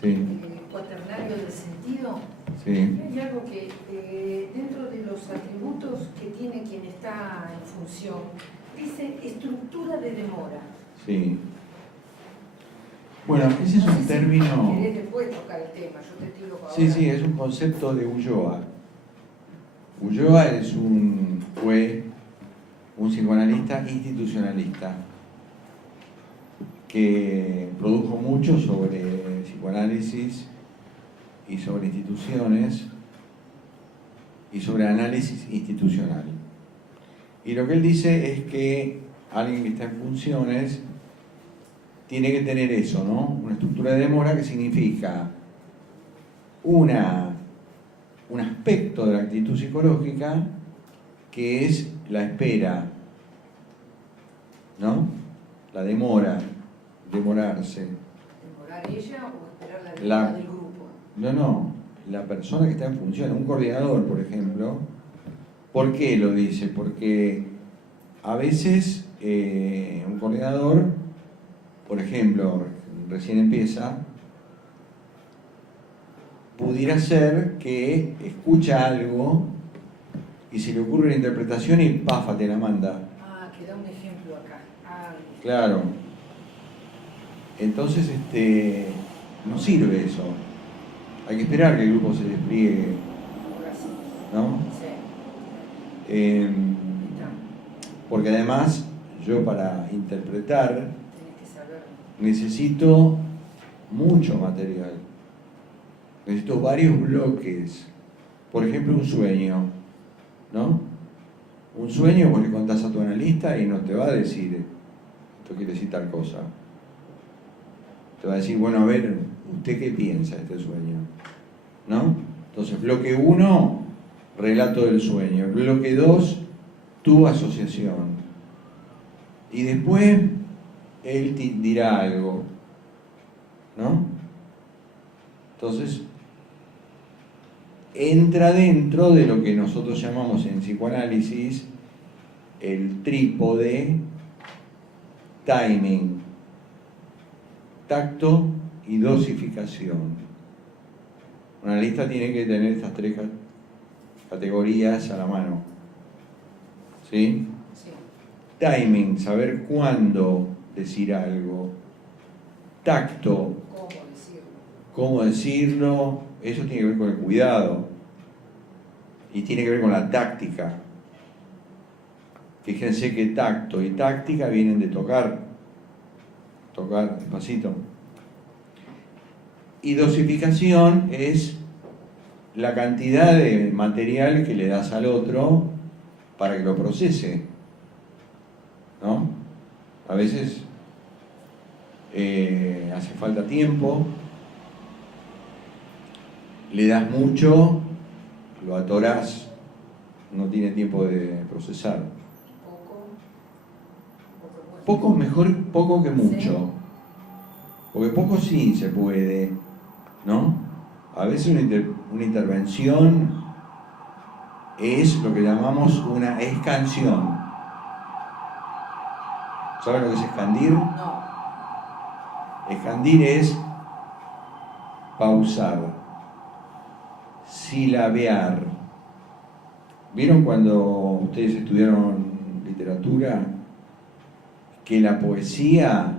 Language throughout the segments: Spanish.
Sí. Cuaternario del sentido, Sí. hay algo que dentro de los atributos que tiene quien está en función, dice estructura de demora. Sí. Bueno, ese es No sé un si término... querés después tocar el tema, yo te tiro ahora. Sí, sí, es un concepto de Ulloa. Ulloa fue un psicoanalista institucionalista que produjo mucho sobre psicoanálisis y sobre instituciones y sobre análisis institucional. Y lo que él dice es que alguien que está en funciones tiene que tener eso, ¿no? Una estructura de demora que significa un aspecto de la actitud psicológica que es la espera, ¿no? La demora, demorarse. ¿Demorar ella o esperar la demora del grupo? No, la persona que está en función, un coordinador, por ejemplo. ¿Por qué lo dice? Porque a veces un coordinador, por ejemplo, recién empieza, pudiera ser que escucha algo y se le ocurre una interpretación y ¡pafa! Te la manda. Ah, que da un ejemplo acá. Claro. Entonces, no sirve eso. Hay que esperar que el grupo se despliegue, ¿no? Sí. Porque además, yo para interpretar necesito mucho material. Necesito varios bloques. Por ejemplo, un sueño, ¿no? Un sueño vos le contás a tu analista y no te va a decir, esto quiere decir tal cosa. Te va a decir, bueno, a ver, ¿usted qué piensa de este sueño? ¿No? Entonces, bloque 1, relato del sueño. Bloque 2, tu asociación. Y después, él te dirá algo, ¿no? Entonces, entra dentro de lo que nosotros llamamos en psicoanálisis el trípode timing, tacto y dosificación. Un analista tiene que tener estas tres categorías a la mano. ¿Sí? Sí. Timing, saber cuándo decir algo. Tacto, cómo decirlo. Eso tiene que ver con el cuidado y tiene que ver con la táctica. Fíjense que tacto y táctica vienen de tocar despacito. Y dosificación es la cantidad de material que le das al otro para que lo procese, ¿no? A veces hace falta tiempo, le das mucho, lo atorás, no tiene tiempo de procesar. Poco es mejor poco que mucho, porque poco sí se puede, ¿no? A veces una intervención es lo que llamamos una escansión. ¿Saben lo que es escandir? No. Escandir es pausar, silabear. ¿Vieron cuando ustedes estudiaron literatura que la poesía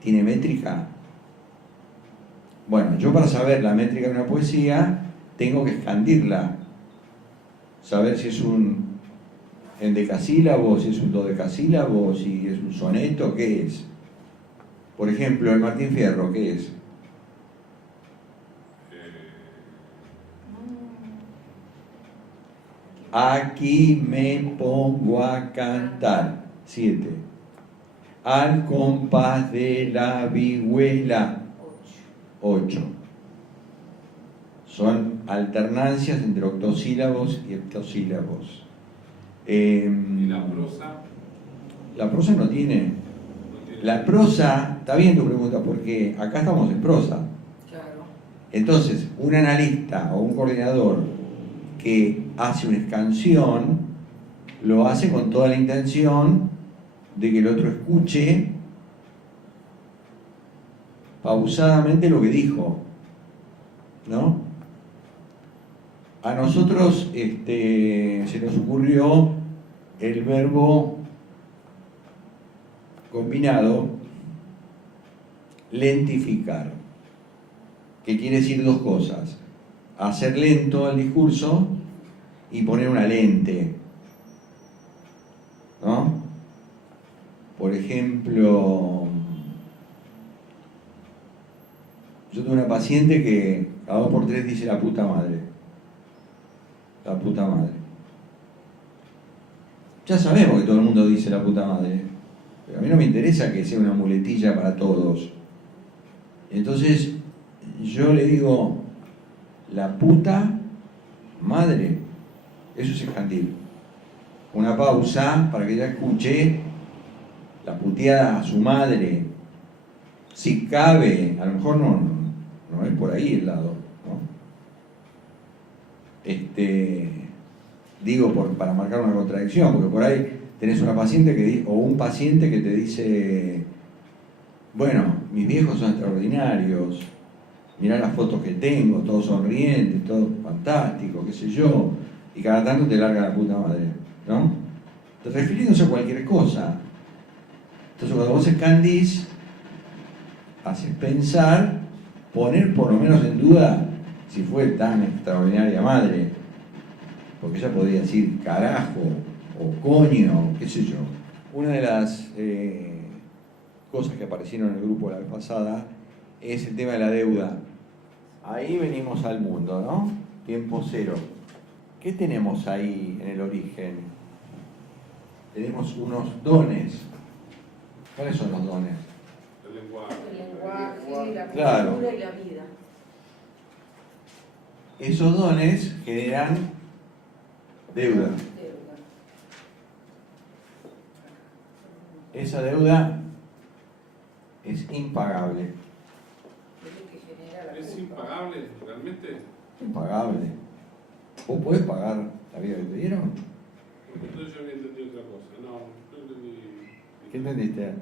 tiene métrica? Bueno, yo para saber la métrica de una poesía tengo que escandirla, saber si es un endecasílabo, si es un dodecasílabo, si es un soneto, ¿qué es? Por ejemplo, el Martín Fierro, ¿qué es? Aquí me pongo a cantar. 7. Al compás de la vihuela. 8. Son alternancias entre octosílabos y heptasílabos. ¿Y la prosa? La prosa no tiene. La prosa, está bien tu pregunta, porque acá estamos en prosa. Claro. Entonces, un analista o un coordinador que hace una escansión, lo hace con toda la intención de que el otro escuche pausadamente lo que dijo, ¿no? A nosotros se nos ocurrió el verbo combinado lentificar, que quiere decir dos cosas: hacer lento el discurso y poner una lente, ¿no? Por ejemplo, yo tengo una paciente que cada 2 por 3 dice la puta madre. La puta madre. Ya sabemos que todo el mundo dice la puta madre, pero a mí no me interesa que sea una muletilla para todos. Entonces, yo le digo, la puta madre. Eso es escandil. Una pausa para que ella escuche la puteada a su madre. Si cabe, a lo mejor no es por ahí el lado, ¿no? Digo para marcar una contradicción, porque por ahí tenés una paciente o un paciente que te dice, bueno, mis viejos son extraordinarios, mirá las fotos que tengo, todos sonrientes, todo fantástico, qué sé yo, y cada tanto te larga la puta madre, ¿no? Refiriéndose a cualquier cosa. Entonces cuando vos escandís, haces pensar, poner por lo menos en duda si fue tan extraordinaria madre, porque ella podía decir carajo o coño, qué sé yo. Una de las cosas que aparecieron en el grupo la vez pasada es el tema de la deuda. Ahí venimos al mundo, ¿no? Tiempo cero. ¿Qué tenemos ahí en el origen? Tenemos unos dones. ¿Cuáles son los dones? El lenguaje. El lenguaje, la Claro. cultura y la vida. Esos dones generan deuda. Esa deuda es impagable. Es lo que genera la ¿Es culpa. impagable realmente? Impagable. ¿Vos podés pagar la vida que te dieron? Porque entonces yo había entendido otra cosa. No, yo entendí. ¿Qué entendiste?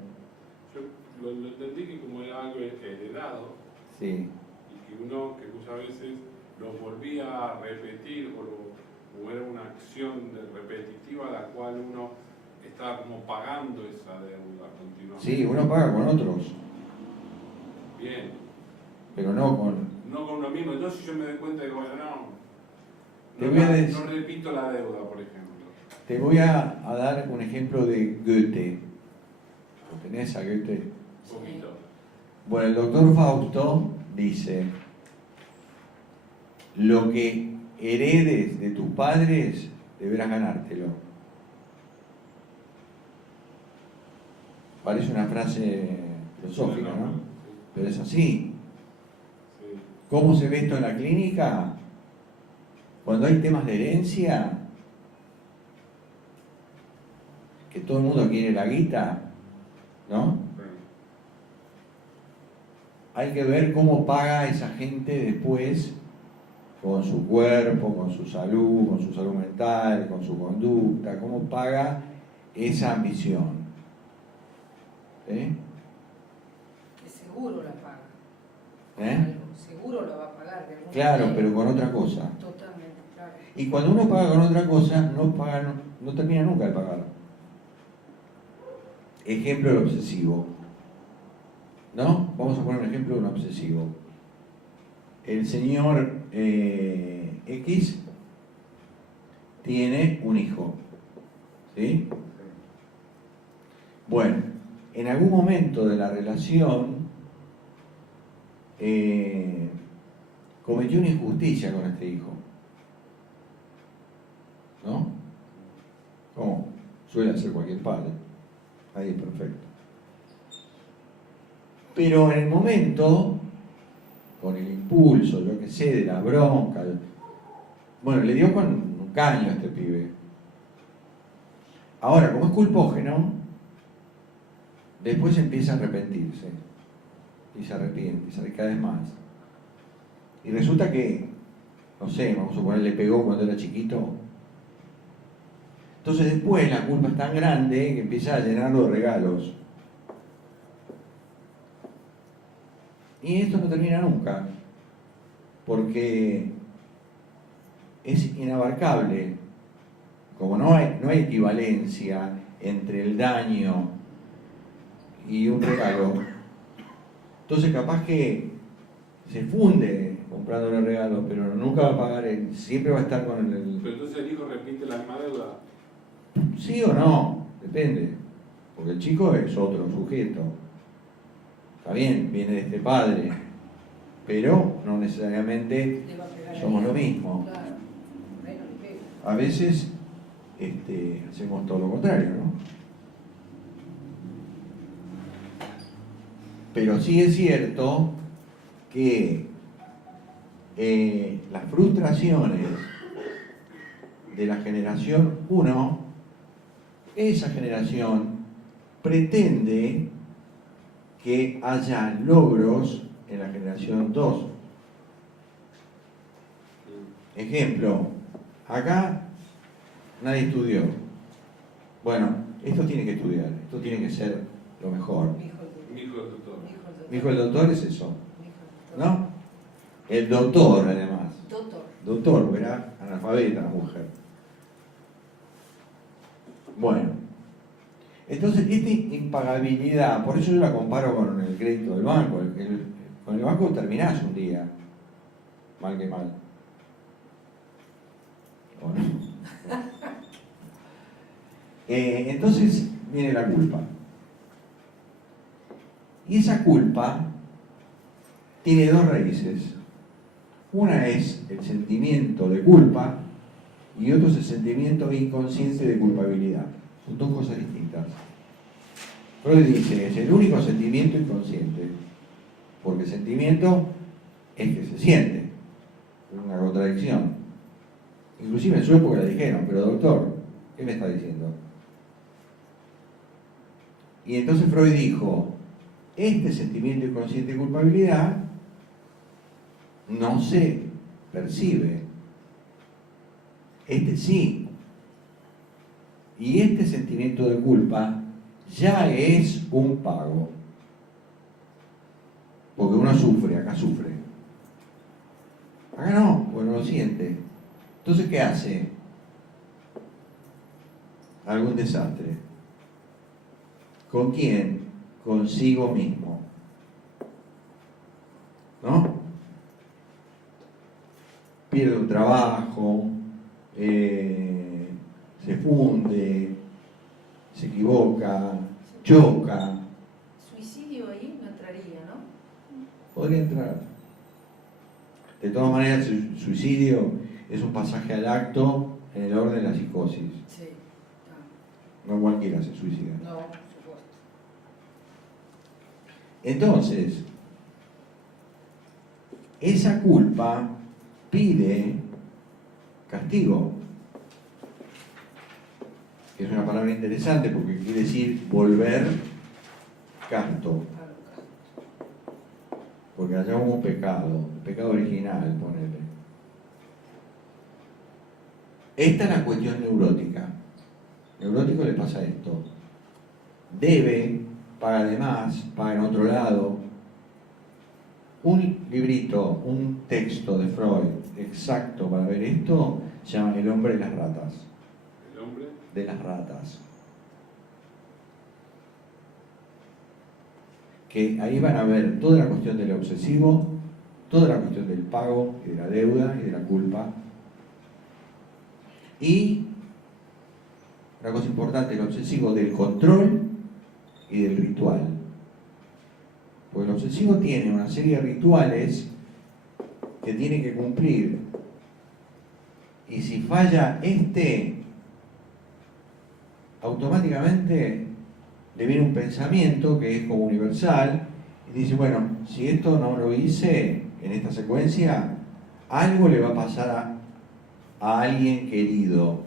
Yo lo entendí que como era algo heredado, Sí. y que que muchas veces lo volvía a repetir o era una acción repetitiva a la cual uno estaba como pagando esa deuda continuamente. Sí, uno paga con otros, Bien. pero no con... No con uno mismo. Entonces yo me doy cuenta de que, bueno, Te voy a decir- no repito la deuda, por ejemplo. Te voy a dar un ejemplo de Goethe. ¿Lo tenés a Goethe? Un poquito. Bueno, el doctor Fausto dice, lo que heredes de tus padres, deberás ganártelo. Parece una frase filosófica, ¿no? Pero es así. Sí. ¿Cómo se ve esto en la clínica? Cuando hay temas de herencia, que todo el mundo quiere la guita, ¿no? Hay que ver cómo paga esa gente después con su cuerpo, con su salud mental, con su conducta, cómo paga esa ambición. ¿Sí? Que seguro la paga. ¿Eh? Algo, seguro lo va a pagar de alguna Claro, manera. pero con otra cosa. Totalmente, claro. Y cuando uno paga con otra cosa, no termina nunca de pagar. Ejemplo del obsesivo. ¿No? Vamos a poner un ejemplo de un obsesivo. El señor X tiene un hijo. ¿Sí? Bueno, en algún momento de la relación cometió una injusticia con este hijo. ¿No? Como suele hacer cualquier padre. Ahí es perfecto. Pero en el momento, con el impulso, yo que sé, de la bronca, bueno, le dio con un caño a este pibe. Ahora, como es culpógeno, después empieza a arrepentirse. Y se arrepiente, y se arrepiente cada vez más. Y resulta que, no sé, vamos a suponer, le pegó cuando era chiquito. Entonces después la culpa es tan grande que empieza a llenarlo de regalos. Y esto no termina nunca, porque es inabarcable. Como no hay equivalencia entre el daño y un regalo, entonces capaz que se funde comprándole regalo, pero nunca va a pagar, siempre va a estar con el... Pero entonces el hijo repite la misma deuda. Sí o no, depende, porque el chico es otro sujeto. Está bien, viene de este padre, pero no necesariamente Le va a pegar a somos él. lo mismo. Claro, bueno, le pega. A veces hacemos todo lo contrario, ¿no? Pero sí es cierto que las frustraciones de la generación 1, esa generación pretende que haya logros en la generación 2. Ejemplo, acá nadie estudió. Bueno, esto tiene que estudiar, esto tiene que ser lo mejor. Mi hijo es doctor. Mi hijo el doctor es eso, Mi hijo el doctor. ¿no? El doctor, además. Doctor. Doctor, porque era analfabeta la mujer. Bueno, entonces esta impagabilidad, por eso yo la comparo con el crédito del banco. Con el banco terminás un día, mal que mal. ¿O no? Entonces viene la culpa. Y esa culpa tiene dos raíces. Una es el sentimiento de culpa y otro es el sentimiento inconsciente de culpabilidad. Son dos cosas distintas. Freud dice, es el único sentimiento inconsciente, porque el sentimiento es que se siente. Es una contradicción. Inclusive en su época le dijeron, pero doctor, ¿qué me está diciendo? Y entonces Freud dijo, este sentimiento inconsciente de culpabilidad no se percibe. Este sí. Y este sentimiento de culpa ya es un pago. Porque uno sufre, acá sufre. Acá no, porque no lo siente. Entonces, ¿qué hace? Algún desastre. ¿Con quién? Consigo mismo. ¿No? Pierde un trabajo, se funde, se equivoca, choca. Suicidio ahí no entraría, ¿no? Podría entrar. De todas maneras, el suicidio es un pasaje al acto en el orden de la psicosis. Sí. No cualquiera se suicida. No, por supuesto. Entonces, esa culpa pide castigo, que es una palabra interesante porque quiere decir volver casto, porque allá hubo un pecado, el pecado original, ponele. Esta es la cuestión neurótica. Neurótico le pasa esto. Debe, paga de más, paga en otro lado. Un librito, un texto de Freud exacto para ver esto, se llama El hombre de las ratas. ¿El hombre? De las ratas. Que ahí van a ver toda la cuestión del obsesivo, toda la cuestión del pago y de la deuda y de la culpa. Y una cosa importante, el obsesivo del control y del ritual. Porque el obsesivo tiene una serie de rituales que tiene que cumplir. Y si falla automáticamente le viene un pensamiento que es como universal y dice, bueno, si esto no lo hice en esta secuencia, algo le va a pasar a alguien querido.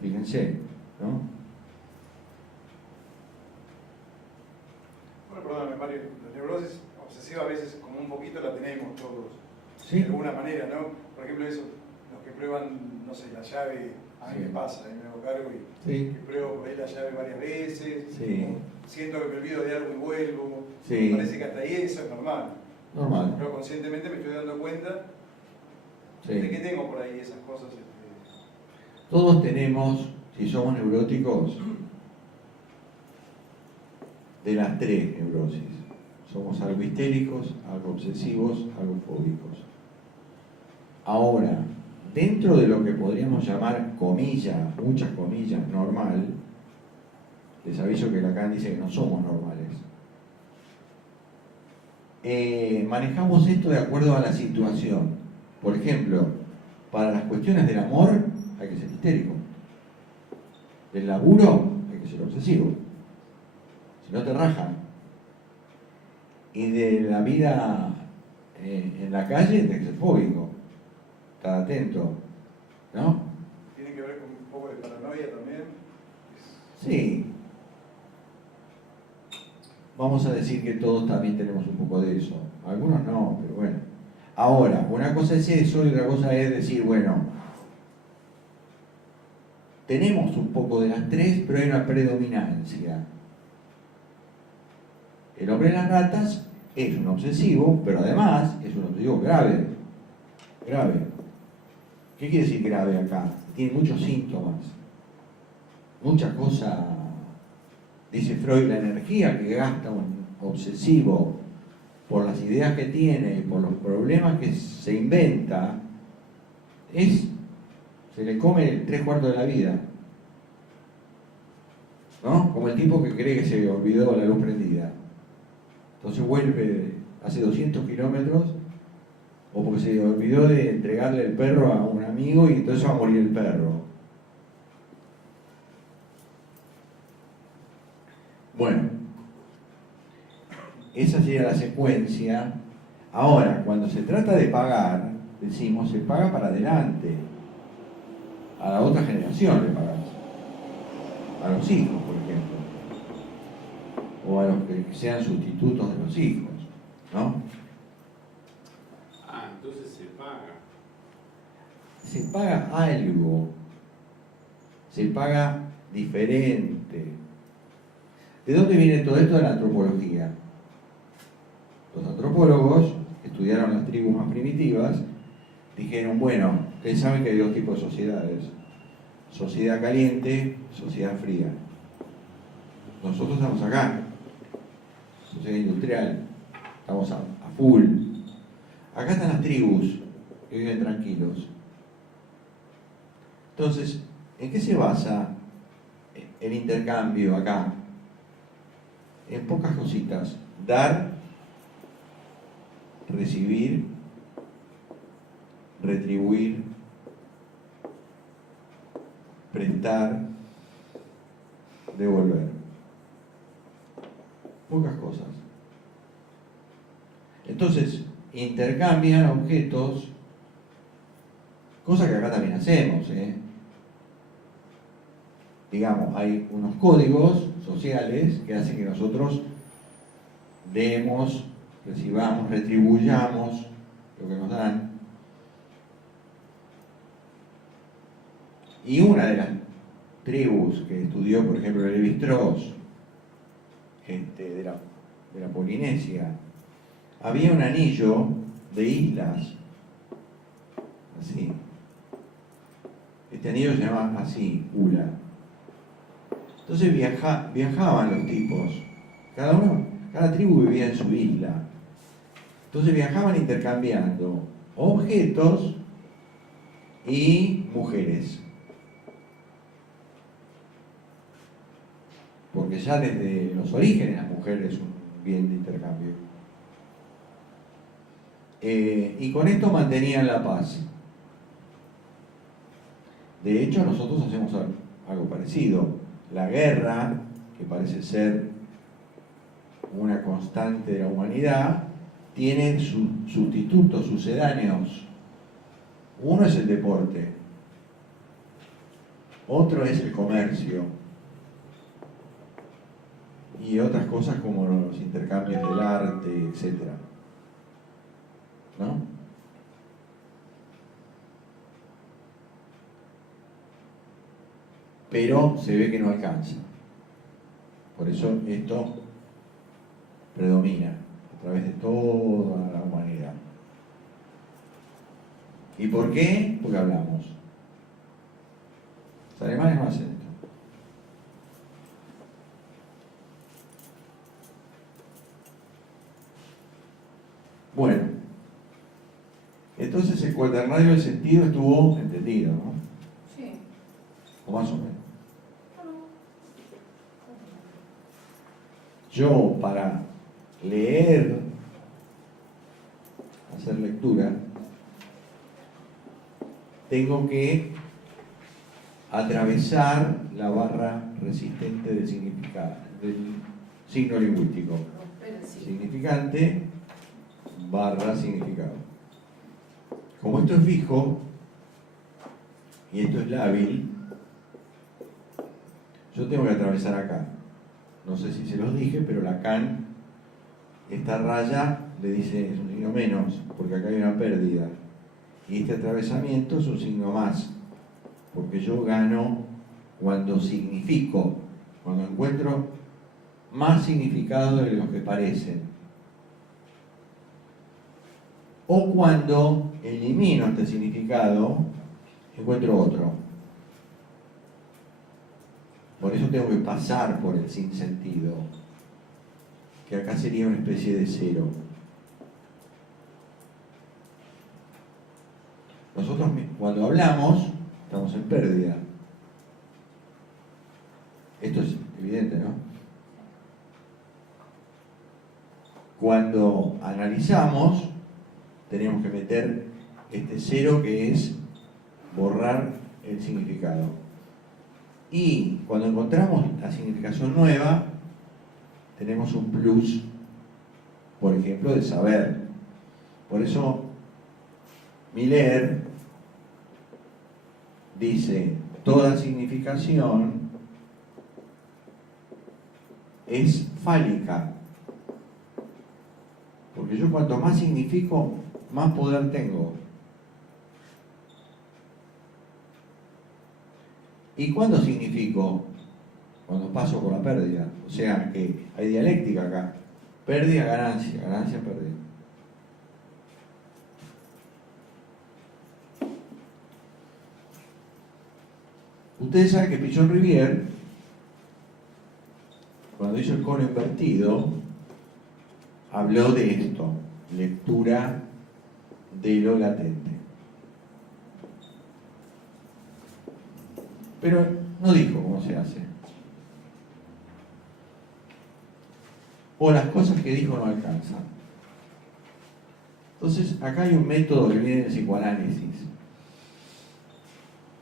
Fíjense, ¿no? Bueno, perdóname, Mario, la neurosis obsesiva a veces como un poquito la tenemos todos, ¿Sí? de alguna manera, ¿no? Por ejemplo, eso, los que prueban, no sé, la llave A mí Sí. me pasa, me hago cargo y Sí, pruebo por ahí la llave varias veces, Sí. siento que me olvido de algo y vuelvo. Sí. Me parece que hasta ahí eso es normal. normal. Pero conscientemente me estoy dando cuenta Sí. de que tengo por ahí esas cosas. Todos tenemos, si somos neuróticos, de las tres neurosis. Somos algo histéricos, algo obsesivos, algo fóbicos. Ahora, dentro de lo que podríamos llamar comillas, muchas comillas, normal, les aviso que Lacan dice que no somos normales. Manejamos esto de acuerdo a la situación. Por ejemplo, para las cuestiones del amor hay que ser histérico. Del laburo hay que ser obsesivo. Si no te rajan. Y de la vida en la calle tienes que ser fóbico. Estar atento. ¿No? Tiene que ver con un poco de paranoia también. Sí. Vamos a decir que todos también tenemos un poco de eso. Algunos no, pero bueno. Ahora, una cosa es eso y otra cosa es decir, bueno, tenemos un poco de las tres, pero hay una predominancia. El hombre de las ratas es un obsesivo, pero además es un obsesivo grave. Grave. ¿Qué quiere decir grave acá? Tiene muchos síntomas. Muchas cosas. Dice Freud, la energía que gasta un obsesivo por las ideas que tiene y por los problemas que se inventa, se le come 3/4 de la vida. ¿No? Como el tipo que cree que se olvidó la luz prendida. Entonces vuelve, hace 200 kilómetros, o porque se olvidó de entregarle el perro a un amigo y entonces va a morir el perro. Bueno, esa sería la secuencia. Ahora, cuando se trata de pagar, decimos, se paga para adelante. A la otra generación le pagas. A los hijos, por ejemplo. O a los que sean sustitutos de los hijos, ¿no? Ah, entonces se paga. Se paga algo. Se paga diferente. ¿De dónde viene todo esto de la antropología? Los antropólogos que estudiaron las tribus más primitivas dijeron, bueno, ustedes saben que hay dos tipos de sociedades. Sociedad caliente, sociedad fría. Nosotros estamos acá. Sociedad industrial. Estamos a full. Acá están las tribus que viven tranquilos. Entonces, ¿en qué se basa el intercambio acá? En pocas cositas. Dar, recibir, retribuir, prestar, devolver. Pocas cosas. Entonces, intercambian objetos, cosa que acá también hacemos, Digamos, hay unos códigos sociales que hacen que nosotros demos, recibamos, retribuyamos lo que nos dan. Y una de las tribus que estudió, por ejemplo, Lévi-Strauss, de la Polinesia, había un anillo de islas, así. Este anillo se llama así, Ula. Entonces viajaban los tipos, cada tribu vivía en su isla. Entonces viajaban intercambiando objetos y mujeres. Porque ya desde los orígenes las mujeres es un bien de intercambio. Y con esto mantenían la paz. De hecho, nosotros hacemos algo parecido. La guerra, que parece ser una constante de la humanidad, tiene sustitutos sucedáneos. Uno es el deporte, otro es el comercio y otras cosas como los intercambios del arte, etc. ¿No? pero se ve que no alcanza. Por eso esto predomina a través de toda la humanidad. ¿Y por qué? Porque hablamos. Los alemanes no hacen esto. Bueno, entonces el cuaternario del sentido estuvo entendido, ¿no? Sí. O más o menos. Yo, para leer, hacer lectura, tengo que atravesar la barra resistente del significado, del signo lingüístico. Romper el signo. Significante, barra significado. Como esto es fijo y esto es lábil, yo tengo que atravesar acá. No sé si se los dije, pero Lacan, esta raya le dice es un signo menos, porque acá hay una pérdida. Y este atravesamiento es un signo más, porque yo gano cuando significo, cuando encuentro más significado de los que parecen. O cuando elimino este significado, encuentro otro. Por eso tengo que pasar por el sinsentido, que acá sería una especie de cero. Nosotros cuando hablamos estamos en pérdida. Esto es evidente, ¿no? Cuando analizamos tenemos que meter este cero que es borrar el significado. Y cuando encontramos la significación nueva, tenemos un plus, por ejemplo, de saber. Por eso Miller dice, toda significación es fálica. Porque yo cuanto más significo, más poder tengo. ¿Y cuándo significo? Cuando paso por la pérdida. O sea que hay dialéctica acá. Pérdida, ganancia, ganancia, pérdida. Ustedes saben que Pichon Rivière, cuando hizo el cono invertido, habló de esto, lectura de lo latente. Pero no dijo cómo se hace. O las cosas que dijo no alcanzan. Entonces, acá hay un método que viene del psicoanálisis,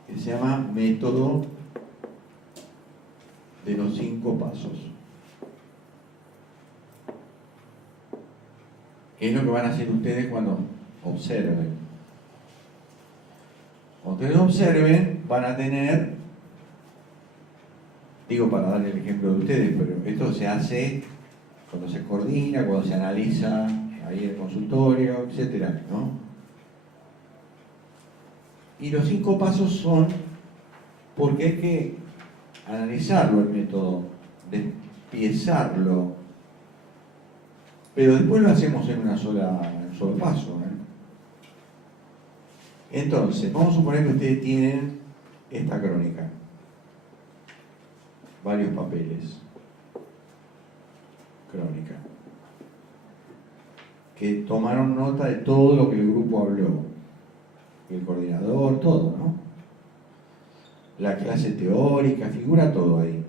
que se llama método de los 5 pasos. ¿Qué es lo que van a hacer ustedes cuando observen? Cuando ustedes observen, van a tener, digo para darle el ejemplo de ustedes, pero esto se hace cuando se coordina, cuando se analiza ahí en el consultorio, etcétera, ¿no? Y los 5 pasos son porque hay que analizarlo el método, despiezarlo, pero después lo hacemos en un solo paso, ¿eh? Entonces, vamos a suponer que ustedes tienen esta crónica, varios papeles, crónica, que tomaron nota de todo lo que el grupo habló, el coordinador, todo, ¿no? La clase teórica, figura todo ahí.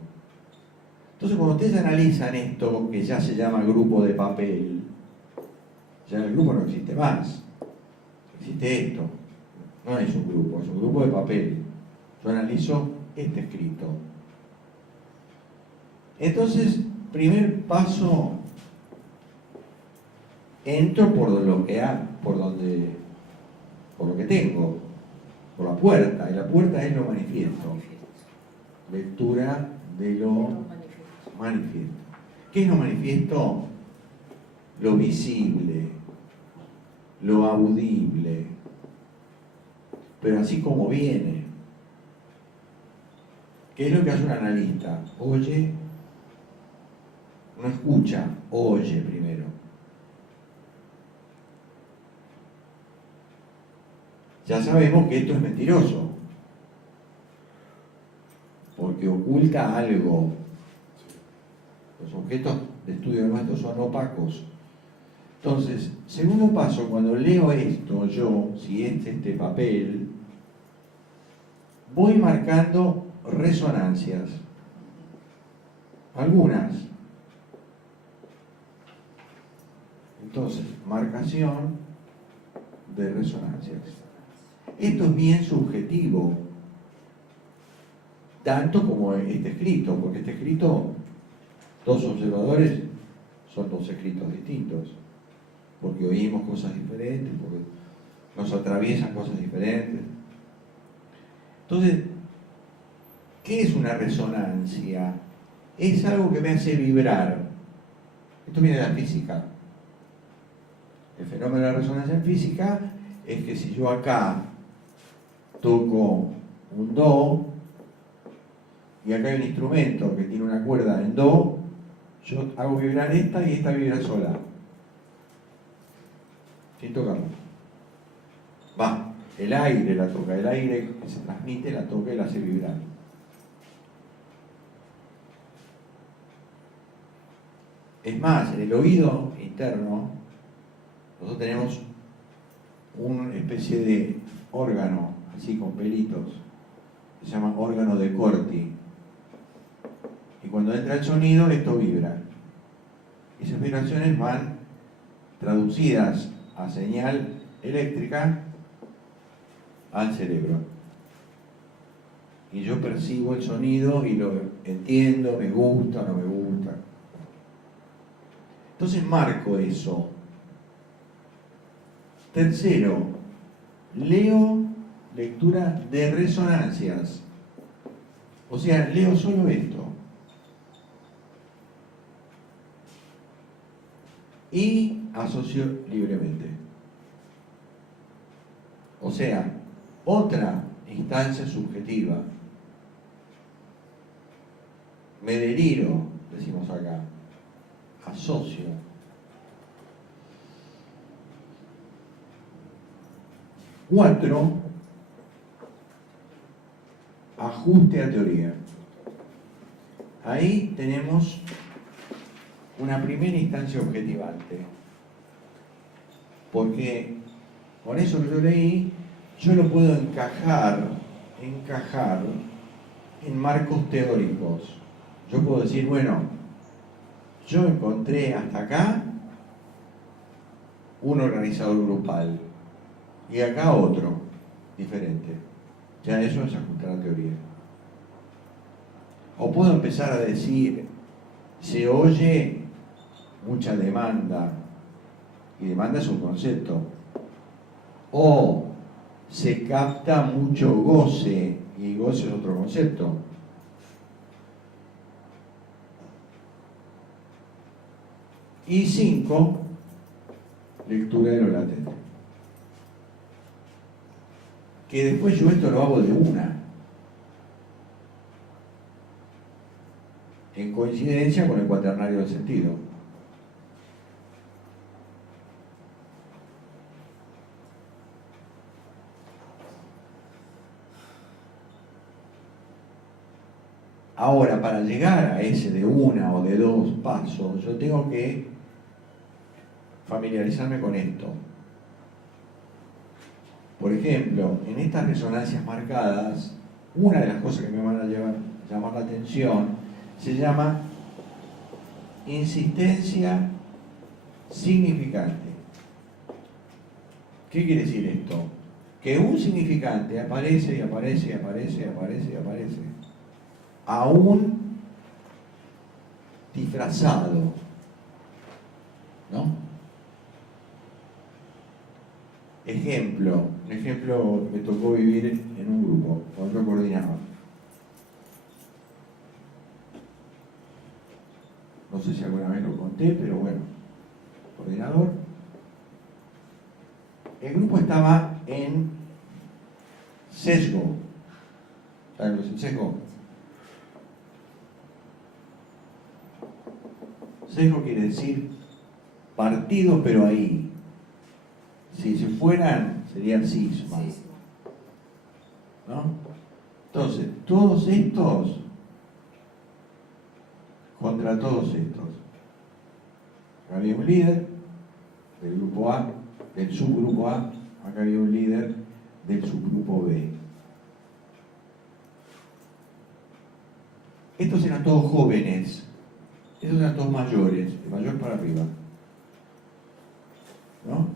Entonces, cuando ustedes analizan esto, que ya se llama grupo de papel, ya el grupo no existe más, existe esto. No es un grupo de papel. Yo analizo este escrito. Entonces, primer paso, entro por lo que tengo, por la puerta, y la puerta es lo manifiesto. Lectura de lo manifiesto. ¿Qué es lo manifiesto? Lo visible, lo audible, pero así como viene. ¿Qué es lo que hace un analista? Oye, no escucha, oye primero. Ya sabemos que esto es mentiroso, porque oculta algo. Los objetos de estudio nuestros son opacos. Entonces, segundo paso, cuando leo esto, yo, si este papel, voy marcando resonancias. Algunas. Entonces, marcación de resonancias. Esto es bien subjetivo, tanto como este escrito, porque este escrito, dos observadores son dos escritos distintos, porque oímos cosas diferentes, porque nos atraviesan cosas diferentes. Entonces, ¿qué es una resonancia? Es algo que me hace vibrar. Esto viene de la física. El fenómeno de la resonancia en física es que si yo acá toco un do y acá hay un instrumento que tiene una cuerda en do, yo hago vibrar esta y esta vibra sola, sin tocarlo. Va, el aire la toca, el aire que se transmite la toca y la hace vibrar. Es más, en el oído interno nosotros tenemos una especie de órgano, así con pelitos, que se llama órgano de Corti. Y cuando entra el sonido, esto vibra. Y esas vibraciones van traducidas a señal eléctrica al cerebro. Y yo percibo el sonido y lo entiendo, me gusta o no me gusta. Entonces marco eso. Tercero, leo lectura de resonancias. O sea, leo solo esto. Y asocio libremente. O sea, otra instancia subjetiva. Me deliro, decimos acá. Asocio. Cuatro, ajuste a teoría. Ahí tenemos una primera instancia objetivante. Porque con eso que yo leí, yo lo puedo encajar en marcos teóricos. Yo puedo decir, bueno, yo encontré hasta acá un organizador grupal y acá otro, diferente. Ya eso es ajustar la teoría. O puedo empezar a decir, se oye mucha demanda, y demanda es un concepto. O se capta mucho goce, y goce es otro concepto. Y 5, lectura de lo latente. Que después yo esto lo hago de una, en coincidencia con el cuaternario del sentido. Ahora, para llegar a ese de una o de dos pasos, yo tengo que familiarizarme con esto. Por ejemplo, en estas resonancias marcadas, una de las cosas que me van a llamar la atención se llama insistencia significante. ¿Qué quiere decir esto? Que un significante aparece y aparece y aparece y aparece y aparece, aún disfrazado, ¿no? Un ejemplo me tocó vivir en un grupo, cuando yo coordinaba. No sé si alguna vez lo conté, pero bueno, coordinador. El grupo estaba en sesgo. ¿Saben lo que es el sesgo? Sesgo quiere decir partido, pero ahí. Si se fueran, serían cisma. ¿No? Entonces, todos estos contra todos estos. Acá había un líder del grupo A, del subgrupo A, acá había un líder del subgrupo B. Estos eran todos jóvenes, estos eran todos mayores, de mayor para arriba. ¿No?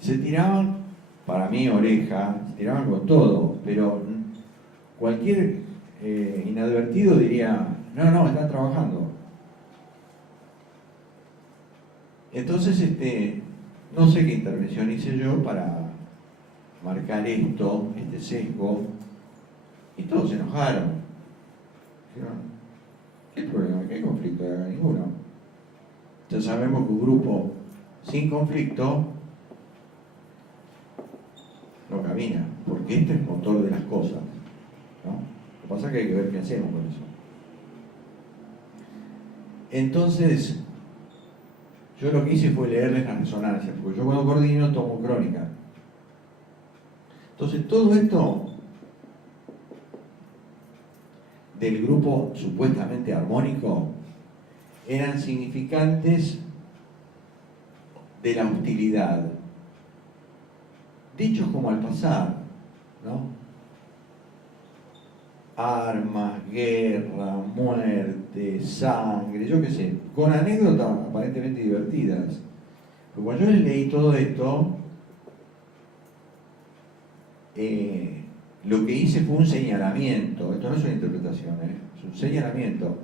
Se tiraban, para mí, oreja, se tiraban con todo, pero cualquier inadvertido diría, no, están trabajando. Entonces, no sé qué intervención hice yo para marcar esto, este sesgo, y todos se enojaron. Dijeron, ¿qué problema? ¿Qué conflicto? Ninguno. Ya sabemos que un grupo sin conflicto no camina, porque este es el motor de las cosas, ¿no? Lo que pasa es que hay que ver qué hacemos con eso. Entonces, yo lo que hice fue leerles las resonancias, porque yo cuando coordino tomo crónica. Entonces, todo esto del grupo supuestamente armónico eran significantes de la hostilidad, dichos como al pasar, ¿no? Armas, guerra, muerte, sangre, yo qué sé, con anécdotas aparentemente divertidas. Pero cuando yo leí todo esto, lo que hice fue un señalamiento. Esto no es una interpretación, es un señalamiento.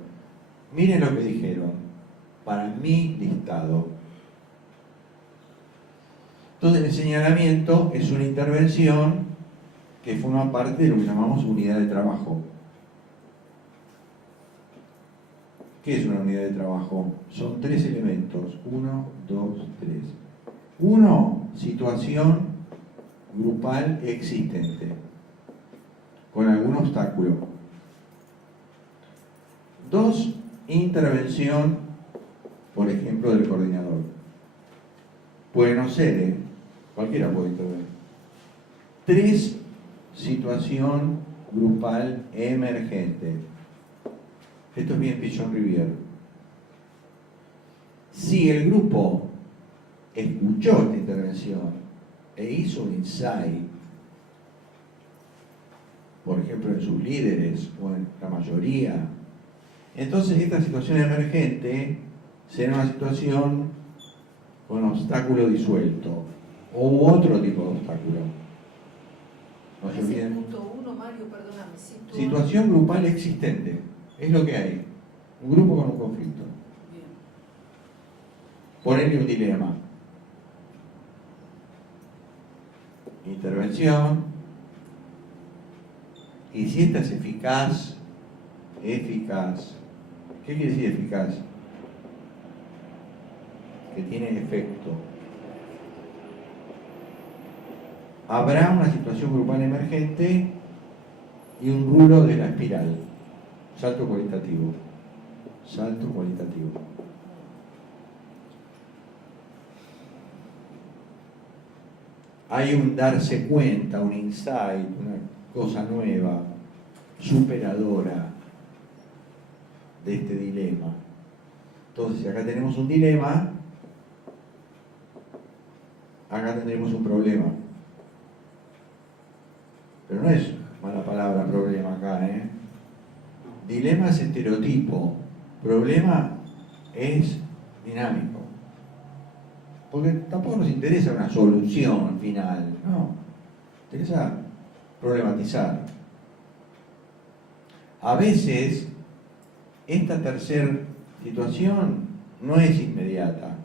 Miren lo que dijeron para mi listado. Entonces el señalamiento es una intervención que forma parte de lo que llamamos unidad de trabajo. ¿Qué es una unidad de trabajo? Son 3 elementos. 1, 2, 3. 1, situación grupal existente, con algún obstáculo. 2, intervención, por ejemplo, del coordinador. Puede no ser, cualquiera puede intervenir. 3, situación grupal emergente. Esto es bien Pichon Rivière. Si el grupo escuchó esta intervención e hizo un insight, por ejemplo en sus líderes o en la mayoría, entonces esta situación emergente será una situación con obstáculo disuelto o otro tipo de obstáculo. No se olviden. Punto 1, Mario, perdóname. Situación grupal existente. Es lo que hay. Un grupo con un conflicto. Bien. Ponerle un dilema. Intervención. Y si esta es eficaz, ¿qué quiere decir eficaz? Que tiene efecto. Habrá una situación grupal emergente y un rulo de la espiral. Salto cualitativo. Salto cualitativo. Hay un darse cuenta, un insight, una cosa nueva, superadora de este dilema. Entonces, si acá tenemos un dilema, acá tendremos un problema. Pero no es mala palabra problema acá, ¿eh? Dilema es estereotipo, problema es dinámico. Porque tampoco nos interesa una solución final, no. Nos interesa problematizar. A veces, esta tercera situación no es inmediata.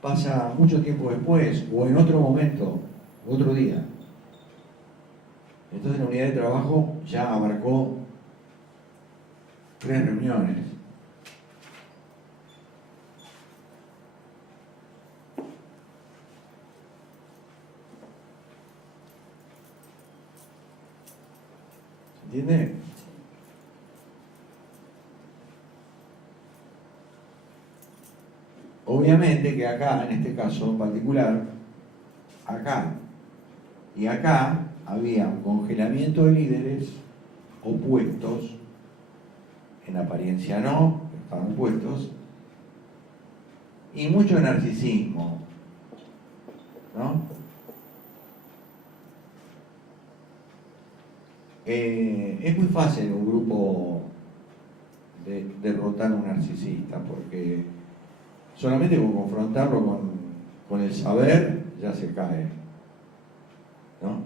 Pasa mucho tiempo después, o en otro momento, otro día. Entonces la unidad de trabajo ya abarcó 3 reuniones. ¿Se entiende? Obviamente que acá, en este caso en particular, acá y acá había un congelamiento de líderes opuestos, en apariencia no, estaban opuestos, y mucho narcisismo, ¿no? Es muy fácil en un grupo derrotar a un narcisista, porque solamente con confrontarlo con el saber ya se cae, ¿no?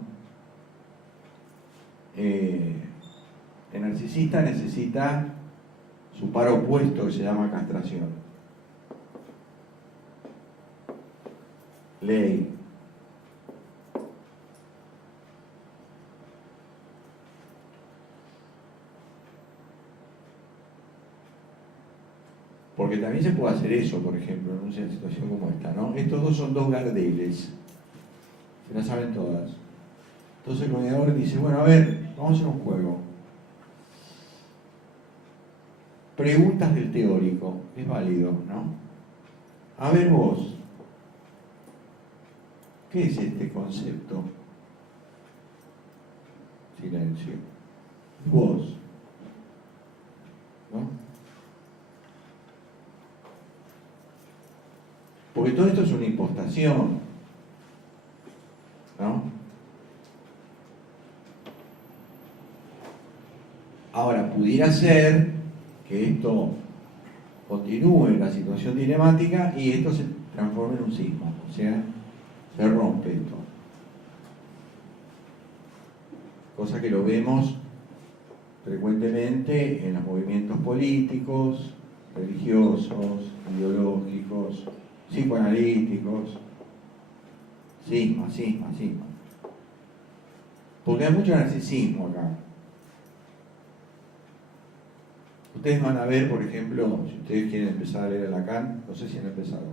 El narcisista necesita su par opuesto que se llama castración. Ley. Porque también se puede hacer eso, por ejemplo, en una situación como esta, ¿no? Estos dos son dos Gardeles, se la saben todas. Entonces el coordinador dice, bueno, a ver, vamos a hacer un juego. Preguntas del teórico, es válido, ¿no? A ver vos, ¿qué es este concepto? Silencio. Vos, ¿no? Porque todo esto es una impostación, ¿no? Ahora, pudiera ser que esto continúe la situación dilemática y esto se transforme en un sismo, o sea, se rompe esto. Cosa que lo vemos frecuentemente en los movimientos políticos, religiosos, ideológicos, psicoanalíticos. Cisma. Porque hay mucho narcisismo acá. Ustedes van a ver, por ejemplo, si ustedes quieren empezar a leer a Lacan, no sé si han empezado.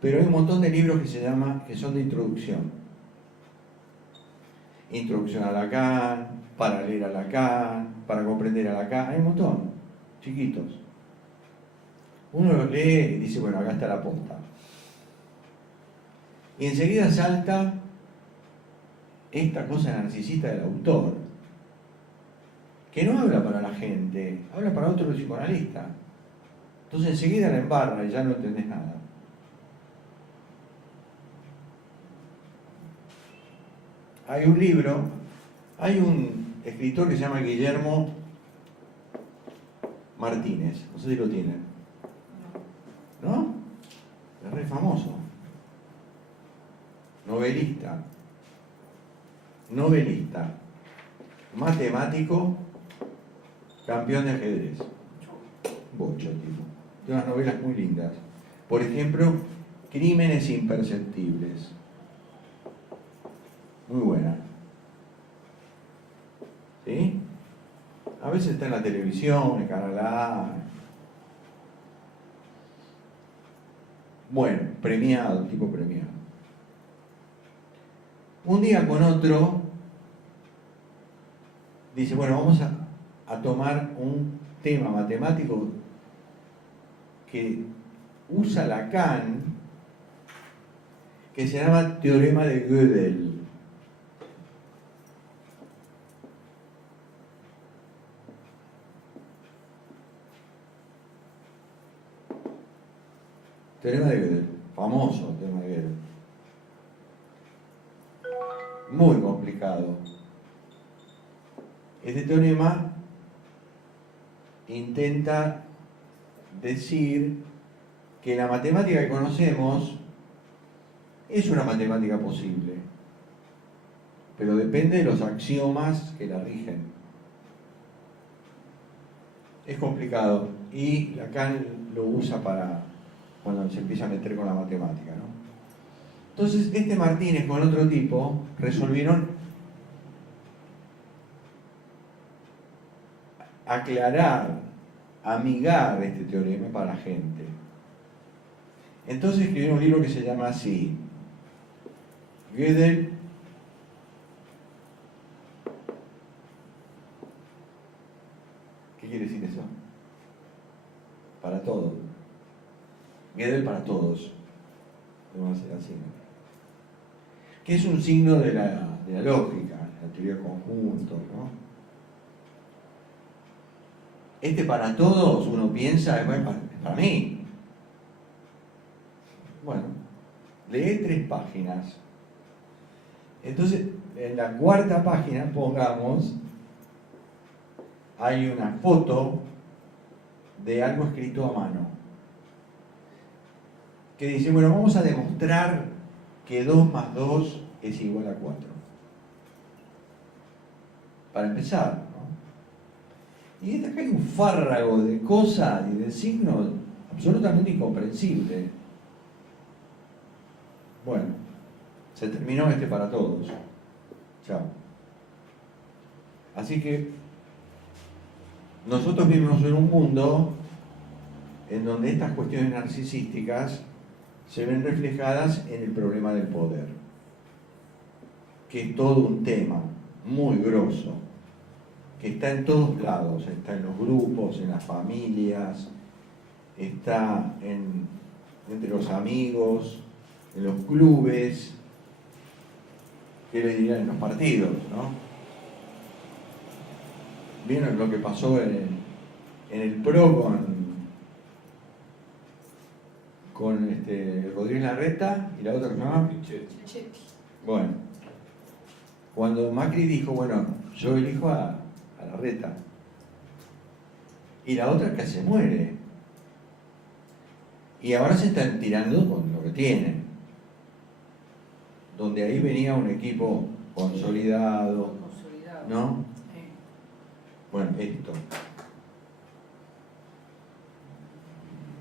Pero hay un montón de libros que son de introducción. Introducción a Lacan, para leer a Lacan, para comprender a Lacan, hay un montón, chiquitos. Uno los lee y dice, bueno, acá está la posta. Y enseguida salta esta cosa narcisista del autor, que no habla para la gente, habla para otro psicoanalista. Entonces enseguida la embarra y ya no entendés nada. Hay un libro, hay un escritor que se llama Guillermo Martínez, no sé si lo tienen. ¿No? Es re famoso. Novelista, matemático, campeón de ajedrez. Bocho, tipo. De unas novelas muy lindas. Por ejemplo, Crímenes imperceptibles. Muy buena. ¿Sí? A veces está en la televisión, en Canal A. Bueno, premiado, tipo premiado. Un día con otro dice, bueno, vamos a tomar un tema matemático que usa Lacan, que se llama Teorema de Gödel. Teorema de Gödel, famoso teorema de Gödel. Muy complicado. Este teorema intenta decir que la matemática que conocemos es una matemática posible, pero depende de los axiomas que la rigen. Es complicado y Lacan lo usa para cuando se empieza a meter con la matemática, ¿no? Entonces, este Martínez con otro tipo resolvieron aclarar, amigar este teorema para la gente. Entonces escribieron un libro que se llama así, Gödel ¿qué quiere decir eso? Para todo. Gödel para todos. Podemos decir así, ¿no? Que es un signo de la lógica, la teoría de conjuntos, ¿no? Este para todos, uno piensa, bueno, es para mí. Bueno, lee 3 páginas. Entonces, en la 4ª página, pongamos, hay una foto de algo escrito a mano. Que dice, bueno, vamos a demostrar que 2 más 2 es igual a 4. Para empezar, ¿no? Y acá hay un fárrago de cosas y de signos absolutamente incomprensible. Bueno, se terminó este para todos. Chao. Así que nosotros vivimos en un mundo en donde estas cuestiones narcisísticas se ven reflejadas en el problema del poder, que es todo un tema muy grosso, que está en todos lados, está en los grupos, en las familias, está entre los amigos, en los clubes, ¿qué le dirían? En los partidos, ¿no? ¿Vieron lo que pasó en el PRO con Rodríguez Larreta y la otra que se llama? Chetti. Bueno, cuando Macri dijo, bueno, yo elijo a Larreta, y la otra que se muere, y ahora se están tirando con lo que tienen, donde ahí venía un equipo consolidado, ¿no? Bueno, esto.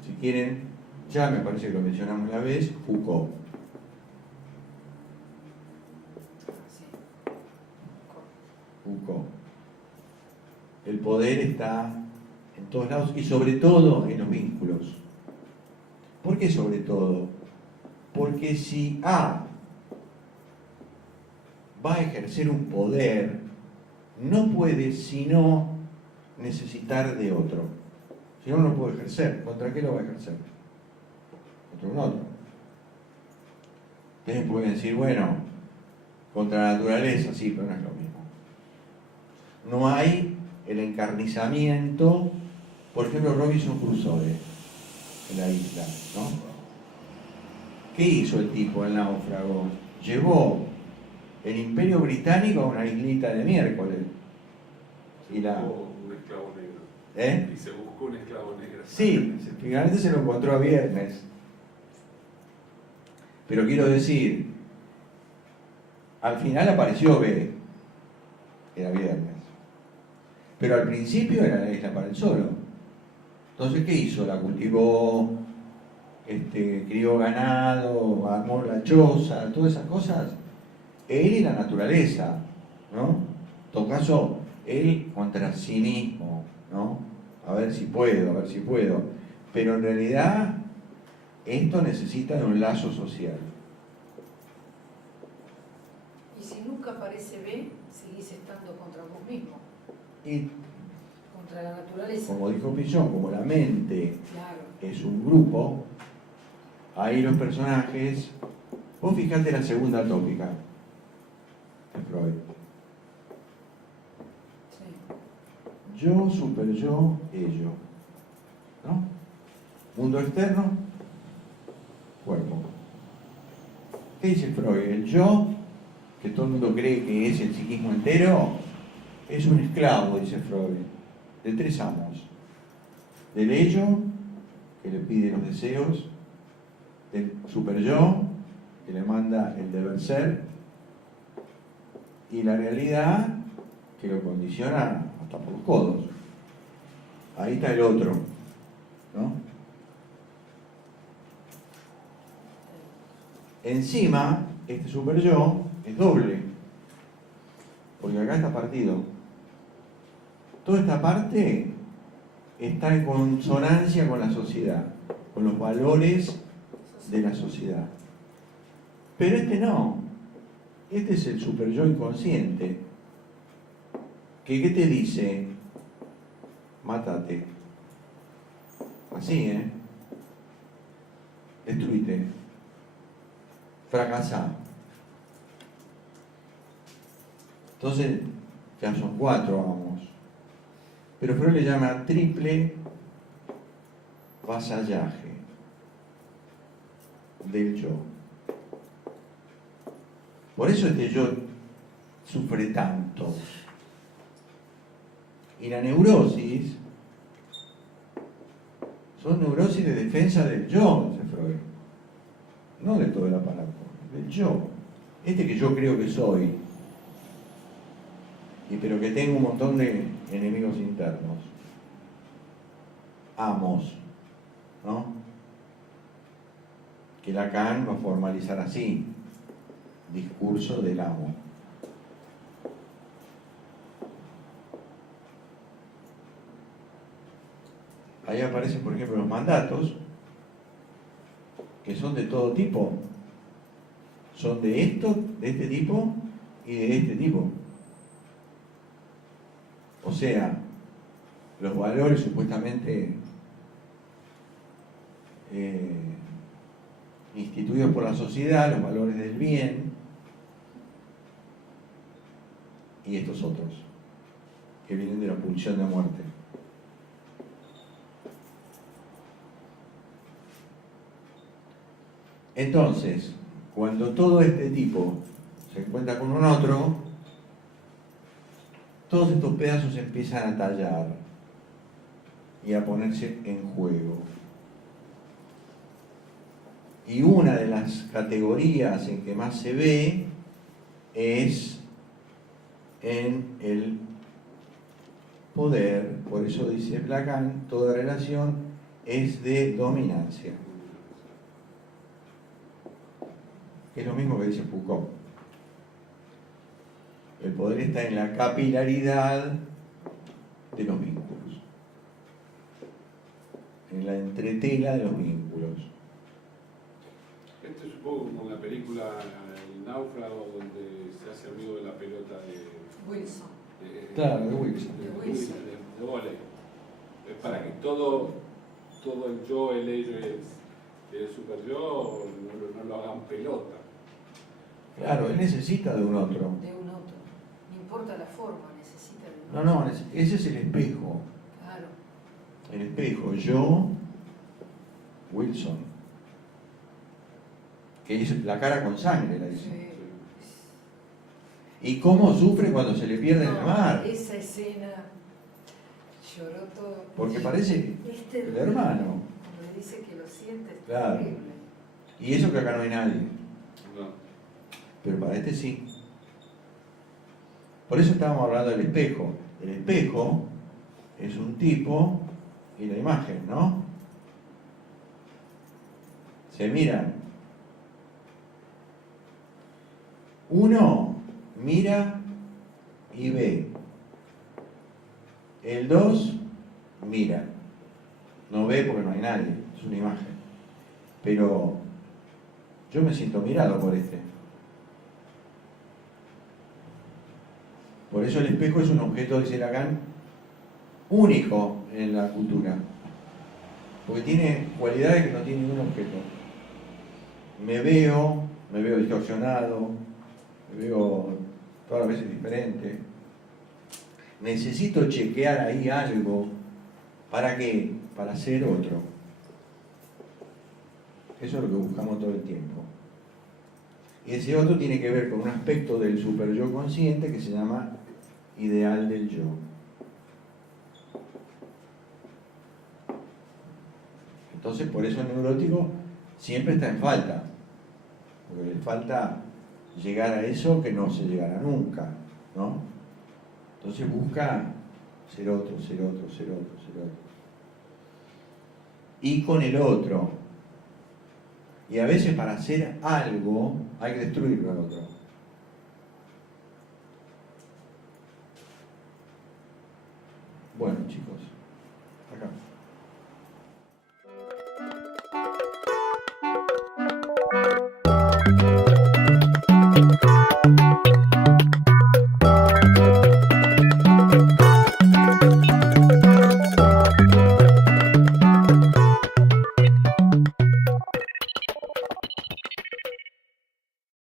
Si quieren, ya me parece que lo mencionamos una vez, Foucault. Foucault. El poder está en todos lados y sobre todo en los vínculos. ¿Por qué sobre todo? Porque si A va a ejercer un poder, no puede sino necesitar de otro. Si no, no lo puede ejercer. ¿Contra qué lo va a ejercer? Contra un otro. Ustedes pueden decir, bueno, contra la naturaleza, sí, pero no es lo mismo. No hay el encarnizamiento, por ejemplo, Robinson Crusoe en la isla, ¿no? ¿Qué hizo el tipo, el náufrago? Llevó el Imperio Británico a una islita de miércoles. Y la... un esclavo negro. ¿Eh? Y se buscó un esclavo negro. Sí, finalmente se lo encontró a Viernes. Pero quiero decir, al final apareció B, era Viernes. Pero al principio era la isla para el solo. Entonces, ¿qué hizo? La cultivó, crió ganado, armó la choza, todas esas cosas. Él y la naturaleza, ¿no? En todo caso, él contra sí mismo, ¿no? A ver si puedo. Pero en realidad, esto necesita de un lazo social. Y si nunca aparece B, seguís estando contra vos mismo, Y, contra la naturaleza. como dijo Pillon, como la mente Claro. es un grupo, ahí los personajes... Vos fijate la segunda tópica de Freud. Sí. Yo, superyo, ello. ¿No? Mundo externo, cuerpo. ¿Qué dice Freud? El yo, que todo el mundo cree que es el psiquismo entero, es un esclavo, dice Freud, de 3 amos. Del ello, que le pide los deseos, del superyo, que le manda el deber ser, y la realidad, que lo condiciona hasta por los codos. Ahí está el otro, ¿no? Encima, este superyo es doble, porque acá está partido. Toda esta parte está en consonancia con la sociedad, con los valores de la sociedad. Pero este no. Este es el superyo inconsciente. ¿Qué te dice? Mátate. Así, ¿eh? destruite, fracasá. Entonces, ya son 4 amos. Pero Freud le llama triple vasallaje del yo. Por eso este yo sufre tanto. Y la neurosis son neurosis de defensa del yo, dice Freud. No de todo el aparato, del yo. Este que yo creo que soy, pero que tengo un montón de enemigos internos. Amos, ¿no? Que Lacan va a formalizar así: discurso del amo. Ahí aparecen, por ejemplo, los mandatos, que son de todo tipo. Son de este tipo y de este tipo. O sea, los valores supuestamente instituidos por la sociedad, los valores del bien, y estos otros, que vienen de la pulsión de muerte. Entonces, cuando todo este tipo se encuentra con un otro, todos estos pedazos empiezan a tallar y a ponerse en juego. Y una de las categorías en que más se ve es en el poder. Por eso dice Lacan, toda relación es de dominancia. Es lo mismo que dice Foucault. El poder está en la capilaridad de los vínculos, en la entretela de los vínculos. Esto es un poco como la película El náufrago, donde se hace amigo de la pelota de Wilson. Claro, de Wilson. De vóley. Es para que todo el yo, el ello y el super yo no lo hagan pelota. Claro, él necesita de un otro. De un otro. No importa la forma, necesita de un No, otro. ese es el espejo. Claro. El espejo, yo, Wilson. Que es la cara con sangre, la dice. Sí. ¿Y cómo sufre cuando se le pierde en el mar? Esa escena lloró todo. Porque parece Es el terrible. hermano. Cuando dice que lo siente, es Claro. terrible. Y eso que acá no hay nadie. No. Pero para este sí. Por eso estábamos hablando del espejo. El espejo es un tipo y la imagen, ¿no? Se miran. Uno mira y ve. El 2 mira. No ve porque no hay nadie, es una imagen. Pero yo me siento mirado por este. Por eso el espejo es un objeto, dice Lacan, único en la cultura. Porque tiene cualidades que no tiene ningún objeto. Me veo distorsionado, me veo todas las veces diferente. Necesito chequear ahí algo. ¿Para qué? Para ser otro. Eso es lo que buscamos todo el tiempo. Y ese otro tiene que ver con un aspecto del super yo consciente que se llama ideal del yo. Entonces, por eso el neurótico siempre está en falta. Porque le falta llegar a eso que no se llegará nunca, ¿no? Entonces busca ser otro, ser otro, ser otro, ser otro. Y con el otro. Y a veces para hacer algo hay que destruirlo al otro.